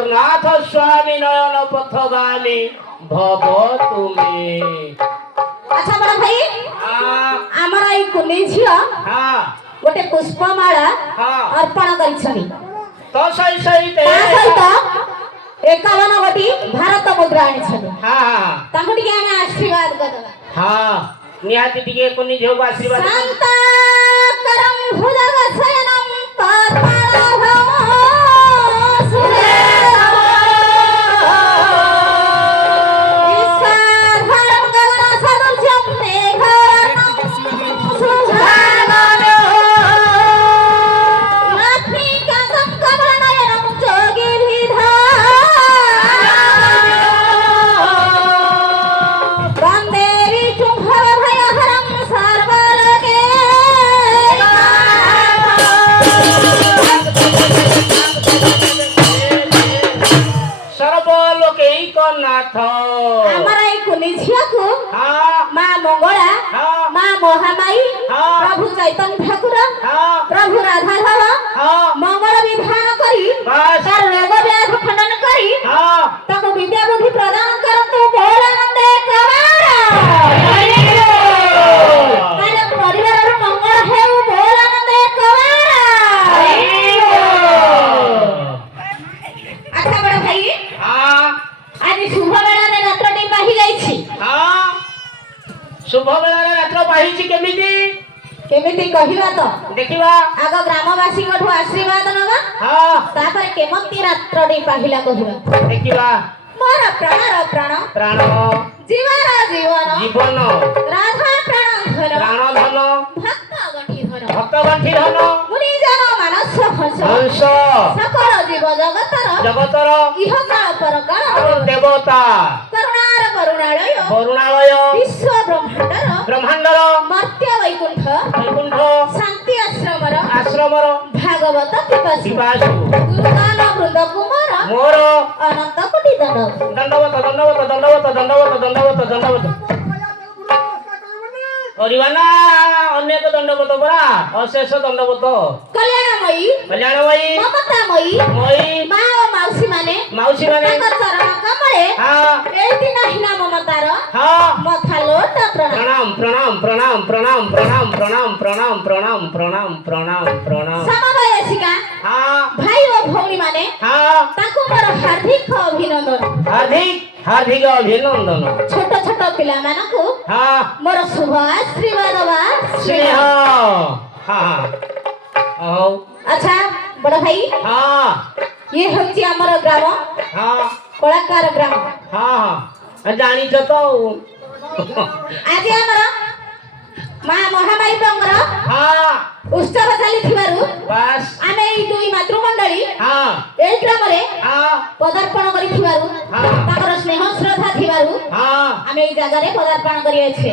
जगन्नाथ स्वामी नयन पथगामी भव तुमे। अच्छा बड़ा भाई आमर आई कुनी झियो गोटे पुष्पमाला अर्पण करिछनी तो सही सही ता सहित 51 गोटी भारत मुद्रा आनिछनी तांको टिके हमें आशीर्वाद करदबा। निहाती टिके कुनी झियो को आशीर्वाद शांत करम भुजग शयनम पद्मनाभं हमारा एक कुनिझिया को माँ मंगला माँ महामाई प्रभु चैतन्य ठाकुर प्रभु राधा भाव मंगल विधान करी तार रोग व्याध खंडन करी ताको विद्या बुद्धि प्रदान करतु भोलानंद तार परिवार मंगल हेउ भोलानंद अच्छा बड़ा भाई आज शुभ बेला रे रात्रटी पाहि जाईछि। शुभ बेला रे रात्र पाहिछि केमिति कहिबा तो देखिबा आग ग्रामवासी कोठु आशीर्वाद नबा तापर केमति रात्रटी पाहिला कहिबा देखिबा मोर प्राण प्राण जीवन राधा प्राण धन भक्त गंठी धन मुनि जन मानस हंस सकल जीव जगतर इह काल परकाल देवता करुणालय विश्व ब्रह्मांडर मर्त्य वैकुंठ शांति आश्रमर भागवत पिपासु गुरुदान वृंद कुमार मोर अनंत कोटि दंडवत परिवाना अनेक दंडवत परा अशेष दंडवत कल्याणमयी ममतामयी माँ और मौसी माने ताकर चरण कमले एति नाही ना ममतार मथा लोट प्रणाम समवयस्का भाई और भौणी माने ताको मोर हार्दिक अभिनंदन छोट छोट पिला मानकु मोर शुभ आशीर्वाद बा स्नेह अच्छा बड़ा भाई ये होची हमर ग्राम कोलाकार ग्राम जानिछ तो आज हमर माँ महामाई बंगर उत्सव चली थिबारु बस आमे ई दुई मातृमंडली एई ग्रामरे पदार्पण करि थिबारु ताकर स्नेह श्रद्धा थिबारु आमे ई जगह रे पदार्पण करि अछि।